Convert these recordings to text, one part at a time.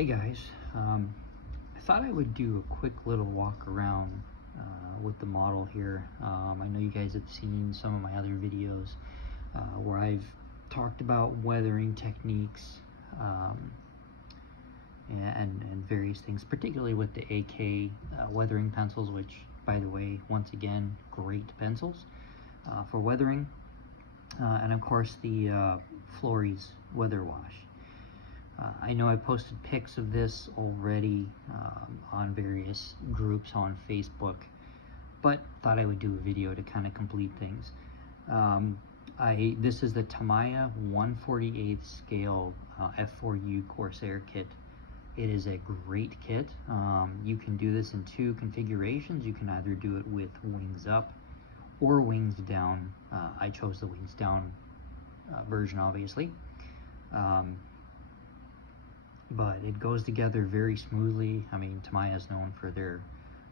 Hey guys, I thought I would do a quick little walk around with the model here. I know you guys have seen some of my other videos where I've talked about weathering techniques and various things, particularly with the AK weathering pencils, which, by the way, once again, great pencils for weathering, and of course the Flores weather wash. I know I posted pics of this already on various groups on Facebook, but thought I would do a video to kind of complete things. This is the Tamiya 1/48 scale F4U Corsair kit. It is a great kit. You can do this in two configurations. You can either do it with wings up or wings down. I chose the wings down version, obviously. But it goes together very smoothly. I mean, Tamiya is known for their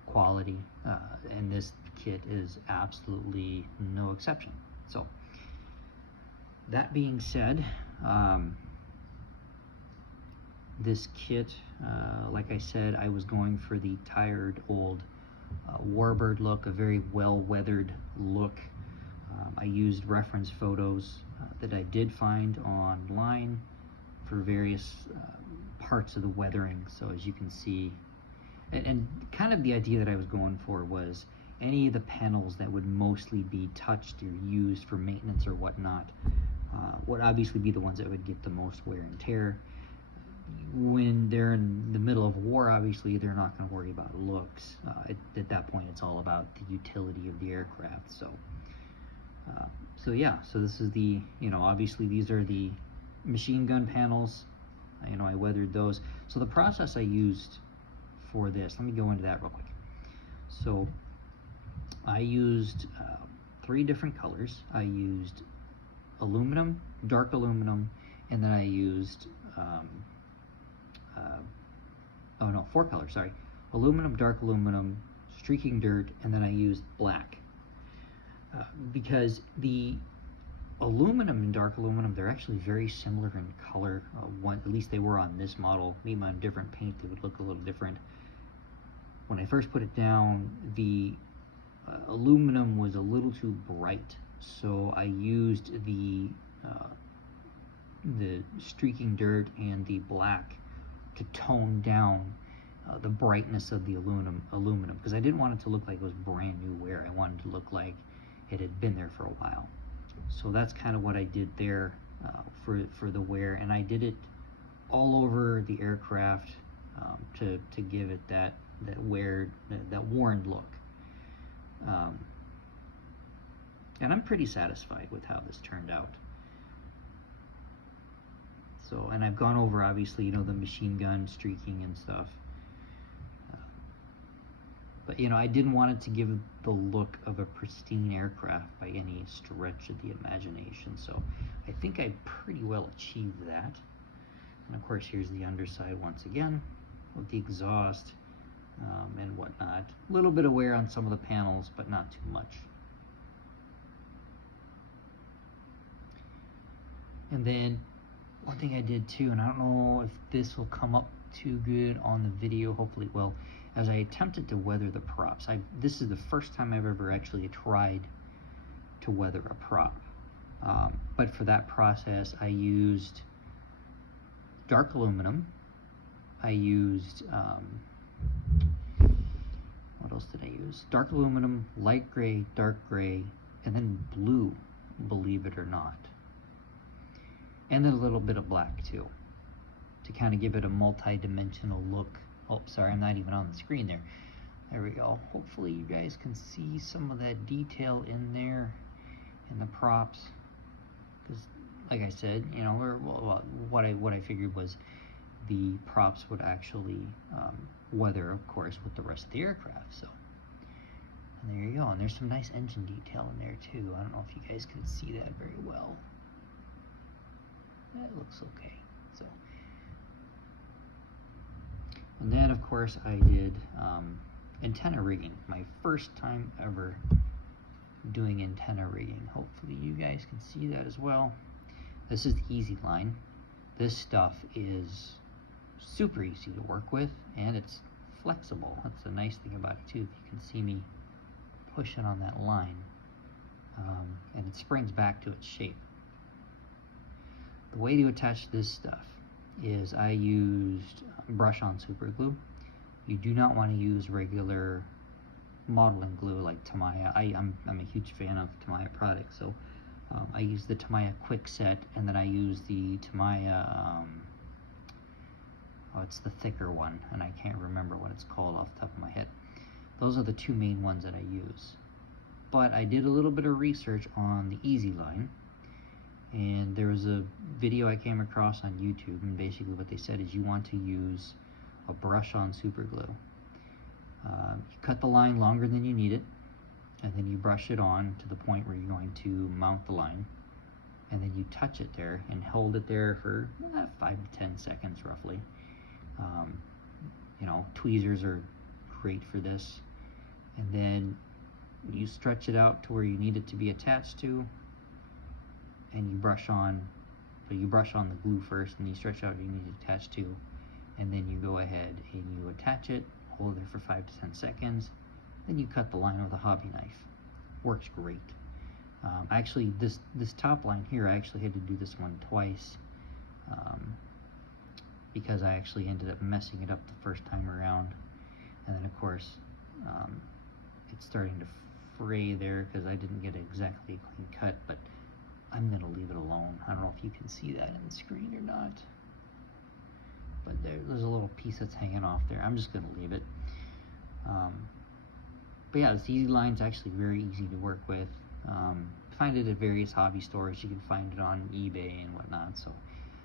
quality, and this kit is absolutely no exception. So, that being said, this kit, like I said, I was going for the tired old warbird look, a very well-weathered look. I used reference photos that I did find online for various parts of the weathering. So as you can see, and kind of the idea that I was going for was any of the panels that would mostly be touched or used for maintenance or whatnot would obviously be the ones that would get the most wear and tear. When they're in the middle of war, obviously they're not going to worry about looks. At that point, it's all about the utility of the aircraft. So yeah, so this is the, obviously these are the machine gun panels. I weathered those. So the process I used for this, let me go into that real quick. So I used 3 different colors. I used aluminum, dark aluminum, and then I used 4 colors, sorry. Aluminum, dark aluminum, streaking dirt, and then I used black. Because the aluminum and dark aluminum, they're actually very similar in color. At least they were on this model. Maybe on different paint they would look a little different. When I first put it down, the aluminum was a little too bright, so I used the streaking dirt and the black to tone down the brightness of the aluminum, because I didn't want it to look like it was brand new wear. I wanted it to look like it had been there for a while. So that's kind of what I did there for the wear, and I did it all over the aircraft to give it that worn look. And I'm pretty satisfied with how this turned out. So, and I've gone over, obviously, the machine gun streaking and stuff. But, I didn't want it to give the look of a pristine aircraft by any stretch of the imagination. So I think I pretty well achieved that. And of course, here's the underside once again with the exhaust and whatnot. A little bit of wear on some of the panels, but not too much. And then one thing I did too, and I don't know if this will come up too good on the video, hopefully it will, as I attempted to weather the props. This is the first time I've ever actually tried to weather a prop. But for that process, I used dark aluminum. I used, what else did I use? Dark aluminum, light gray, dark gray, and then blue, believe it or not. And then a little bit of black too, to kind of give it a multi-dimensional look. Oh, sorry, I'm not even on the screen there. There we go. Hopefully you guys can see some of that detail in there in the props. Because, like I said, what I figured was the props would actually weather, of course, with the rest of the aircraft. So, and there you go. And there's some nice engine detail in there too. I don't know if you guys can see that very well. That looks okay. So. And then, of course, I did antenna rigging. My first time ever doing antenna rigging. Hopefully you guys can see that as well. This is the easy line. This stuff is super easy to work with, and it's flexible. That's the nice thing about it too. If you can see me pushing on that line, and it springs back to its shape. The way to attach this stuff is I used brush-on super glue. You do not want to use regular modeling glue like Tamiya. I'm a huge fan of Tamiya products, so I use the Tamiya Quick Set, and then I use the Tamiya, oh, it's the thicker one, and I can't remember what it's called off the top of my head. Those are the two main ones that I use. But I did a little bit of research on the Easy line, and there was a video I came across on YouTube, and basically what they said is you want to use a brush-on super glue. You cut the line longer than you need it, and then you brush it on to the point where you're going to mount the line, and then you touch it there and hold it there for 5 to 10 seconds roughly. You know, tweezers are great for this, and then you stretch it out to where you need it to be attached to, and you brush on, but you brush on the glue first, and you stretch out what you need it attached to, and then you go ahead and you attach it, hold it for 5 to 10 seconds, then you cut the line with a hobby knife. Works great. Actually, this top line here, I actually had to do this one twice, because I actually ended up messing it up the first time around, and then of course it's starting to fray there because I didn't get exactly a clean cut, but I'm going to leave it alone. I don't know if you can see that in the screen or not, but there's a little piece that's hanging off there. I'm just going to leave it. But yeah, this Easy line's actually very easy to work with. Find it at various hobby stores. You can find it on eBay and whatnot, so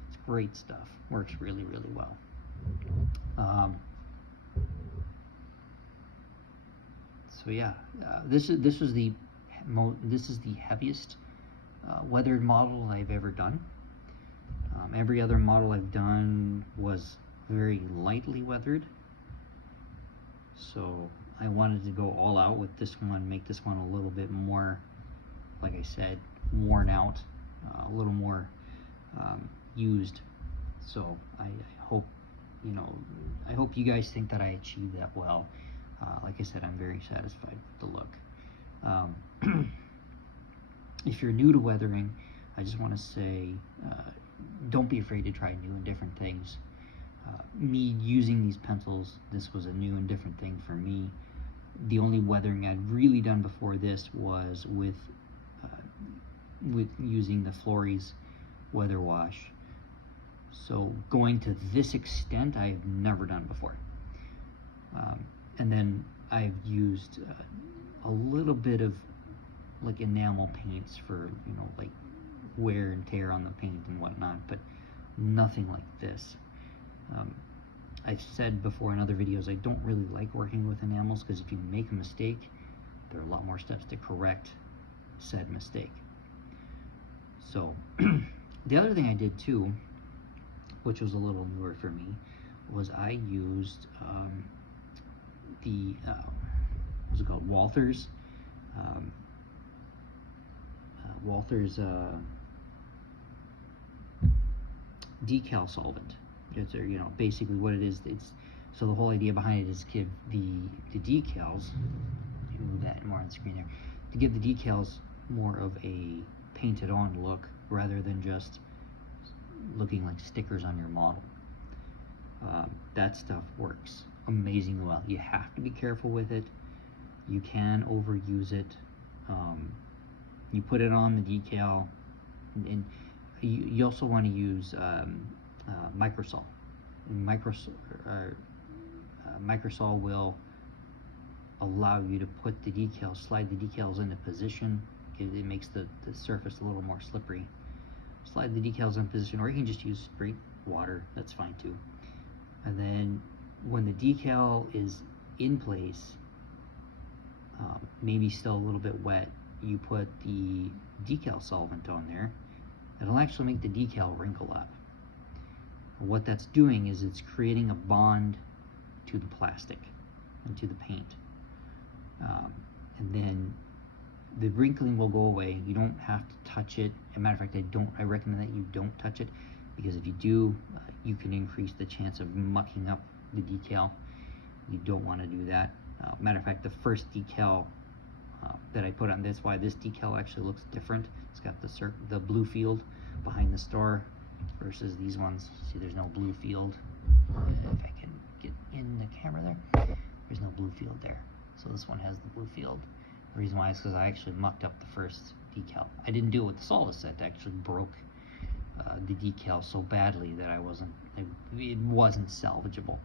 it's great stuff. Works really, really well. So yeah, this is the heaviest weathered model I've ever done. Every other model I've done was very lightly weathered, so I wanted to go all out with this one, make this one a little bit more, like I said, worn out, a little more used. So I hope, I hope you guys think that I achieved that well. Like I said, I'm very satisfied with the look. If you're new to weathering, I just want to say, don't be afraid to try new and different things. Me using these pencils, this was a new and different thing for me. The only weathering I'd really done before this was with using the Florey's Weather Wash. So going to this extent, I've never done before. And then I've used a little bit of like enamel paints for, like wear and tear on the paint and whatnot, but nothing like this. I've said before in other videos, I don't really like working with enamels because if you make a mistake, there are a lot more steps to correct said mistake. So the other thing I did too, which was a little newer for me, was I used what's it called, Walther's decal solvent. It's, basically what it is. So the whole idea behind it is give the decals, move that more on the screen there, to give the decals more of a painted on look rather than just looking like stickers on your model. That stuff works amazingly well. You have to be careful with it. You can overuse it. You put it on the decal, and you also want to use microsol. And microsol will allow you to put the decals, slide the decals into position. It makes the surface a little more slippery. Slide the decals in position, or you can just use straight water, that's fine too. And then when the decal is in place, maybe still a little bit wet, you put the decal solvent on there. It'll actually make the decal wrinkle up. What that's doing is it's creating a bond to the plastic and to the paint. And then the wrinkling will go away. You don't have to touch it. As a matter of fact, I recommend that you don't touch it. because if you do, you can increase the chance of mucking up the decal. You don't want to do that. Matter of fact, the first decal that I put on, that's why this decal actually looks different. It's got the blue field behind the store versus these ones. See, there's no blue field. If I can get in the camera there, there's no blue field there. So this one has the blue field. The reason why is because I actually mucked up the first decal. I didn't do it with the solid set. I actually broke the decal so badly that it wasn't salvageable.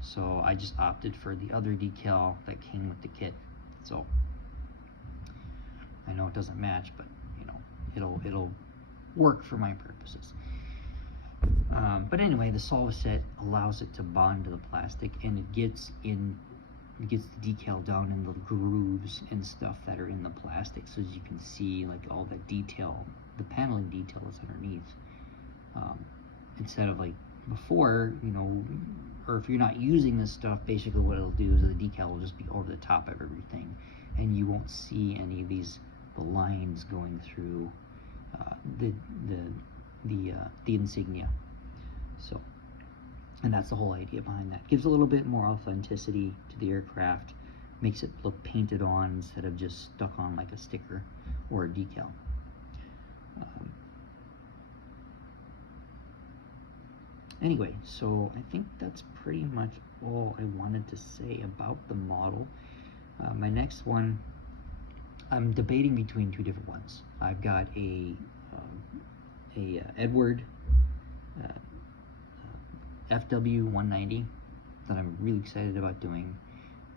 So I just opted for the other decal that came with the kit. So I know it doesn't match, but you know, it'll work for my purposes. But anyway, the solid set allows it to bond to the plastic, and it gets the decal down in the grooves and stuff that are in the plastic, so as you can see, like all that detail, the paneling detail is underneath. Instead of like before, you know, or if you're not using this stuff, basically what it'll do is the decal will just be over the top of everything, and you won't see any of the lines going through the insignia. So, and that's the whole idea behind that. Gives a little bit more authenticity to the aircraft, makes it look painted on instead of just stuck on like a sticker or a decal. Anyway, so I think that's pretty much all I wanted to say about the model. My next one, I'm debating between two different ones. I've got a Edward FW 190 that I'm really excited about doing,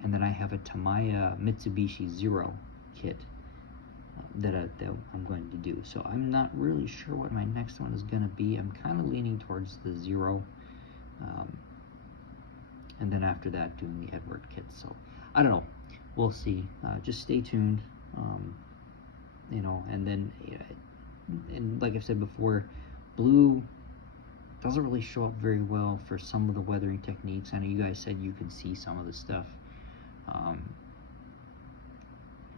and then I have a Tamiya Mitsubishi Zero kit that I'm going to do. So I'm not really sure what my next one is going to be. I'm kind of leaning towards the Zero, and then after that doing the Edward kit. So I don't know, we'll see. Just stay tuned. You know, and then and like I've said before, blue doesn't really show up very well for some of the weathering techniques. I know you guys said you could see some of the stuff,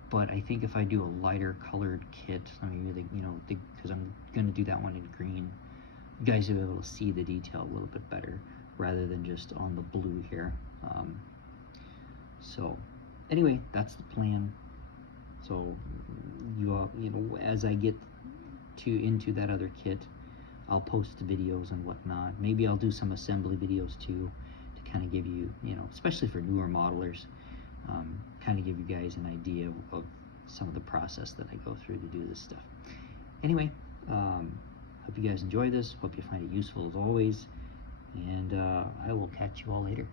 but I think if I do a lighter colored kit, I mean, you know, because I'm going to do that one in green, you guys will be able to see the detail a little bit better rather than just on the blue here. So anyway, that's the plan. So you know, as I get into that other kit, I'll post videos and whatnot. Maybe I'll do some assembly videos too, to kind of give you, you know, especially for newer modelers, kind of give you guys an idea of some of the process that I go through to do this stuff. Anyway, hope you guys enjoy this. Hope you find it useful as always, and I will catch you all later.